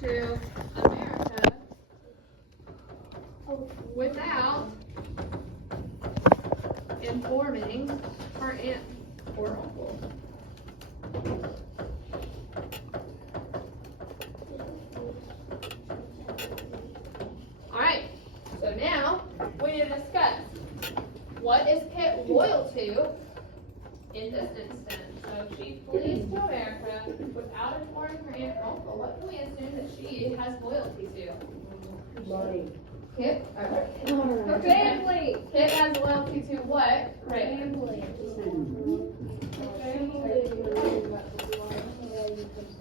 to America without informing her aunt or uncle. Alright, so now we need to discuss what is Kit loyal to in this instance. So she flees to America without informing her aunt or uncle. What can we assume that she has loyalty to? Money. Kit? Her family. Kit has loyalty to what? Right. Family.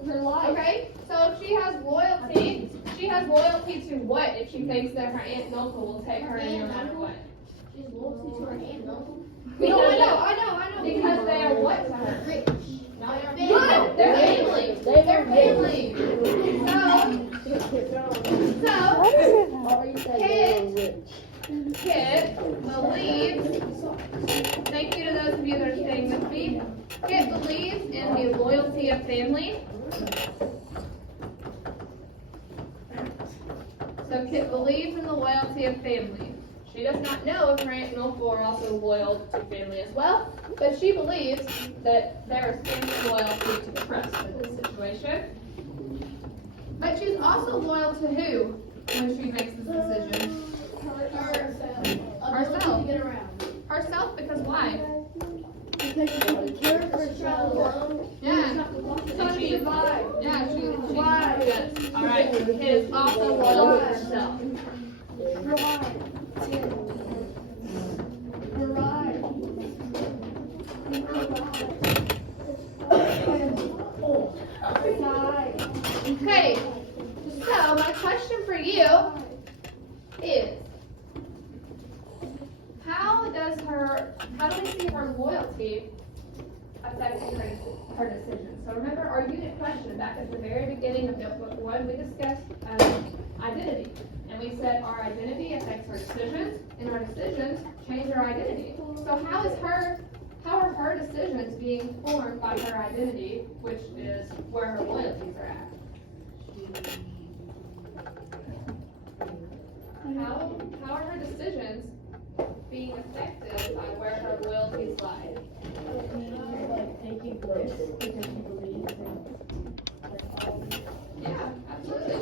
Her life. Okay, so if she has loyalty to what if she thinks that her aunt and uncle will take her in no matter what? She's loyalty to her aunt and uncle. I know. Because they are what to her? Rich. Not her Family. family. They're family. They're family. Kit believes, thank you to those of you that are staying with me. Kit believes in the loyalty of family. So Kit believes in the loyalty of family. She does not know if her aunt and uncle are also loyal to family as well, but she believes that there is family loyalty to trust in this situation. But she's also loyal to who when she makes this decision? Herself. To get around. Herself, because why? Because she can care for herself alone. Yeah. And she survive. Yeah, she yes. All right. Kit is also loyal to herself. Okay. So my question for you is, how do we see her loyalty affecting her decision? So remember our unit question back at the very beginning of Notebook 1, we discussed identity. And we said our identity affects our decisions, and our decisions change our identity. So how are her decisions being formed by her identity, which is where her loyalties are at? How are her decisions being affected by where her loyalties lie? Like taking risks because she believes in. Yeah, absolutely.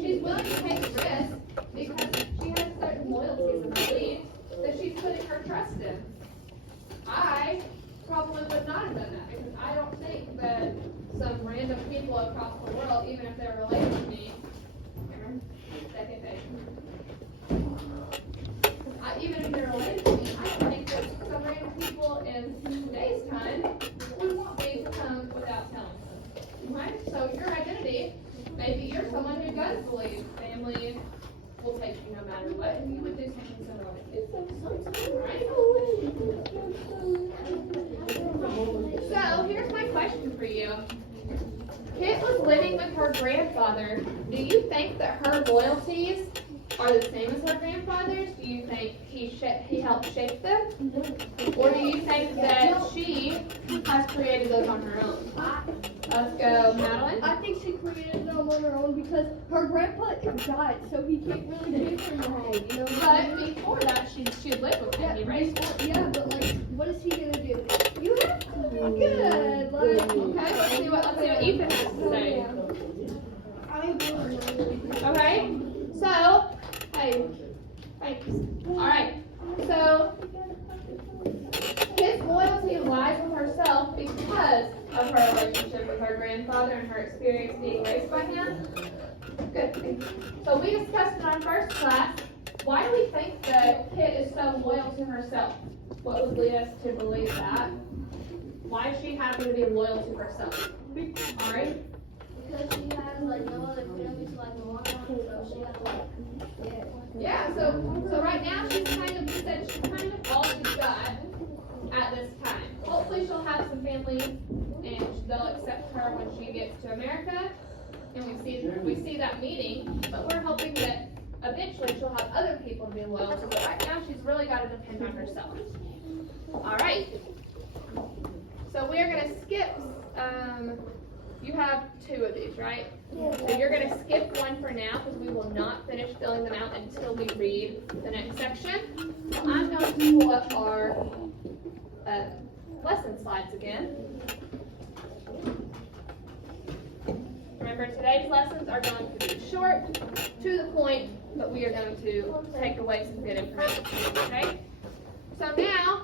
She's willing to take risks because she has certain loyalties and beliefs that she's putting her trust in. I probably would not have done that because I don't think that some random people across the world, even if they're related to me, second thing. Even if they're related to me, I don't think that some random people in today's time would want me to come without telling them. Right? So your identity, maybe you're someone who does believe family will take you no matter what, and you would do something similar. Right? So here's my question for you. Kit was living with her grandfather. Do you think that her loyalties are the same as her grandfather's? Do you think he helped shape them? Or do you think that she has created those on her own? Let's go, Madeline. I think she created them on her own because her grandpa died, so he can't really give her anything, you know. But before that, she lived with him. He raised her. Yeah, but like, what is he gonna do? You have to be good. Like, Okay, let's see what Ethan has to say. Okay, so hey, thanks. All right, so his loyalty lies with herself because of her relationship with her grandfather and her experience being raised by him. Good. So we discussed in our first class, why do we think that Kit is so loyal to herself? What would lead us to believe that? Why is she happy to be loyal to herself? All right. because she has like no other family to like belong on, so she has like Yeah, so right now she's kind of all she's got at this time. Hopefully she'll have some family and they'll accept her when she gets to America. And we see that meeting, but we're hoping that eventually she'll have other people to be loyal to. But right now she's really got to depend on herself. All right. So we are going to skip You have 2 of these, right? So you're gonna skip one for now because we will not finish filling them out until we read the next section. So I'm going to pull up our lesson slides again. Remember, today's lessons are going to be short, to the point, but we are going to take away some good information, okay? So now,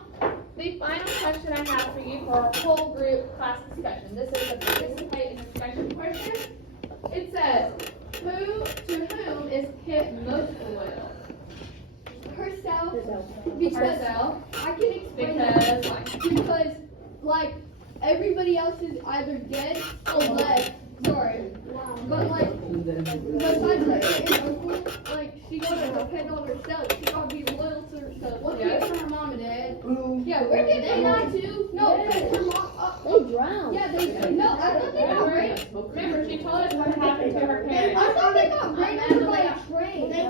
the final question I have for you for our whole group class discussion. This is a participate in discussion question. It says, to whom is Kit most loyal? Herself. Herself. Because Herself. I can explain that. Because, Like, everybody else is either dead or left. Sorry. But, like, besides her aunt and uncle, like, she gotta depend on herself. She gotta be loyal to herself. Well, yeah. For her mom and dad. Yeah, where did they die too? No, because her mom. They drowned. Yeah, no, I thought they got raped. remember, she told us what happened to her I parents. thought they got raped by a train. Hey,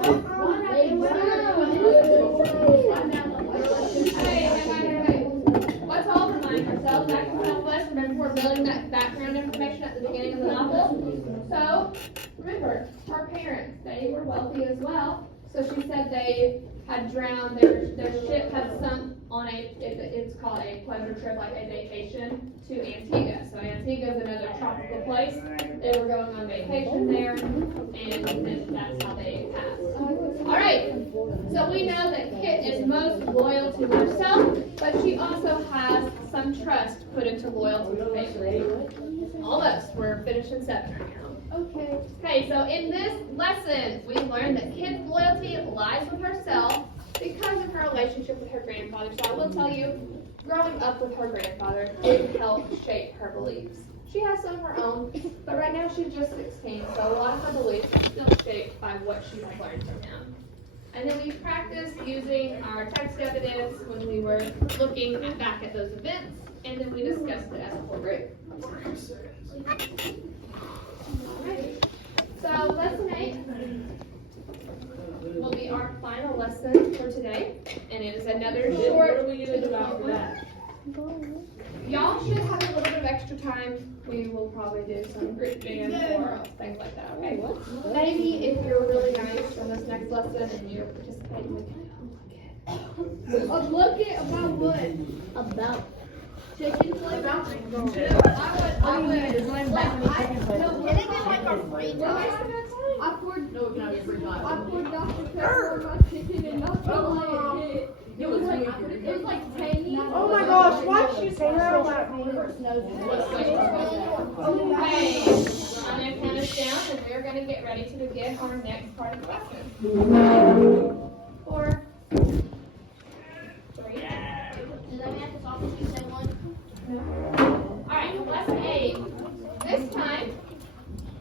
let's all remind ourselves, that can help us. Remember, we're building that background information at the beginning of the novel. So, remember, her parents, they were wealthy as well. So she said they had drowned, their ship had sunk on it's called a pleasure trip, like a vacation to Antigua. So Antigua is another tropical place. They were going on vacation there, and then that's how they passed. All right, so we know that Kit is most loyal to herself, but she also has some trust put into loyalty to family. Almost, we're finishing 7 right now. Okay. Okay, so in this lesson, we learned that Kit's loyalty lies with herself because of her relationship with her grandfather. So I will tell you, growing up with her grandfather did help shape her beliefs. She has some of her own, but right now she's just 16, so a lot of her beliefs are still shaped by what she has learned from him. And then we practiced using our text evidence when we were looking back at those events, and then we discussed it as a whole group. Alright, so lesson 8 will be our final lesson for today, and it is another What short. are we gonna do after that? Y'all should have a little bit of extra time. We will probably do some group jam or things like that, okay? Maybe if you're really nice on this next lesson and you're participating, we can Look at about what? About. Chicken flavor? I would. I poured Dr. Pepper on my chicken and not like it. It was like tangy. Oh my gosh, why did you say that about me? Okay, I'm gonna count us down and we're gonna get ready to begin our next part of the lesson. 4, 3. Alright, lesson 8. This time,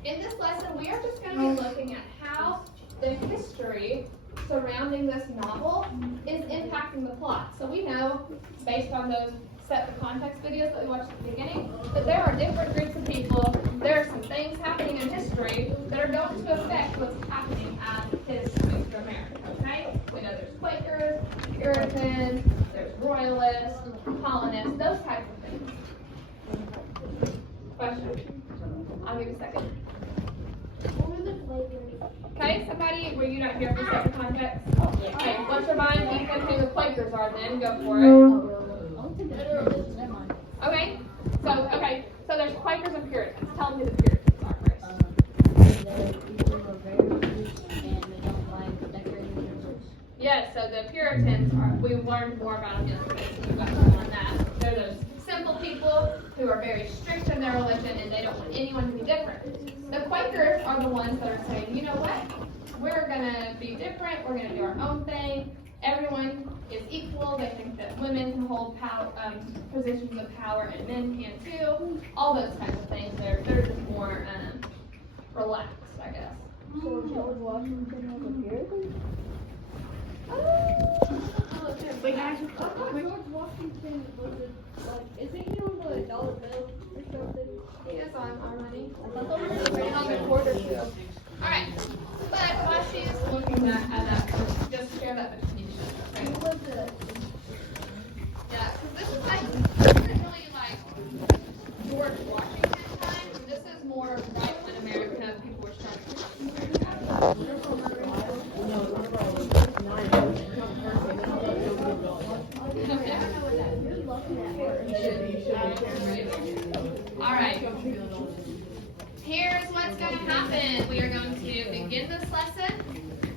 in this lesson, we are just going to be looking at how the history surrounding this novel is impacting the plot. So we know, based on those set the context videos that we watched at the beginning, that there are different groups of people. There are some things happening in history that are going to affect what's happening as Kids move to America, okay? We know there's Quakers, Puritans, there's Royalists, colonists, those types of things. Question? I'll give you a second. What were the flavors? Okay, somebody, were you not here for set the context? Okay, what's your mind? Think of who the Quakers are then, go for it. Okay, so there's Quakers and Puritans. Tell me who the Puritans are first. Yes, so the Puritans are, we learned more about them yesterday, so we've got some on that. They're those simple people who are very strict in their religion and they don't want anyone to be different. The Quakers are the ones that are saying, you know what? We're gonna be different, we're gonna do our own thing. Everyone is equal, they think that women can hold power, positions of power and men can too. All those kinds of things, they're just more relaxed, I guess. So George Washington was a Puritan? Wait, guys, I thought George Washington was isn't he on the dollar bill or something? He is on our money. And on the quarter too. Alright, but while she's looking at that, just share that between each other, okay? Yeah, because this is really like George Washington time. This is All right. Here's what's going to happen. We are going to begin this lesson,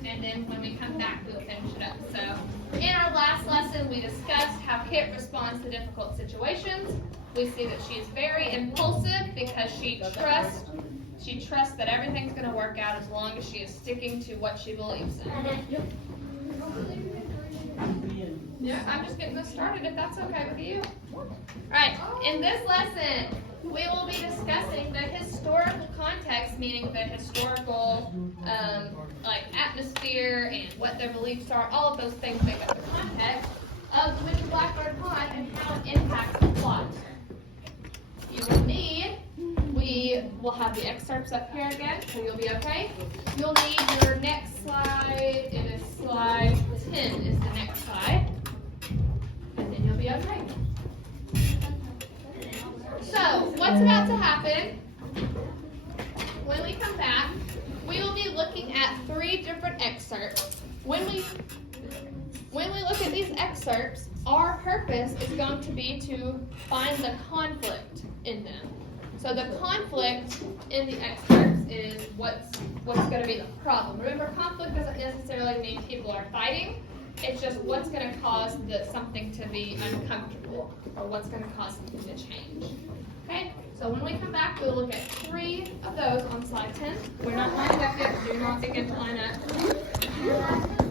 and then when we come back, we'll finish it up. So, in our last lesson, we discussed how Kit responds to difficult situations. We see that she is very impulsive because she trusts that everything's going to work out as long as she is sticking to what she believes in. Yeah, I'm just getting this started if that's okay with you. Alright, in this lesson, we will be discussing the historical context, meaning the historical atmosphere and what their beliefs are, all of those things make up the context of the Witch of Blackguard Pond and how it impacts the plot. You will need, we will have the excerpts up here again, so you'll be okay. You'll need your next slide, it is slide 10 is the next slide, and then you'll be okay. So, what's about to happen, when we come back, we will be looking at 3 different excerpts. When we look at these excerpts, our purpose is going to be to find the conflict in them. So the conflict in the excerpts is what's going to be the problem. Remember, conflict doesn't necessarily mean people are fighting. It's just what's going to cause something to be uncomfortable, or what's going to cause something to change. Okay? So when we come back, we'll look at 3 of those on slide 10. We're not lined up yet. Do not begin to line up.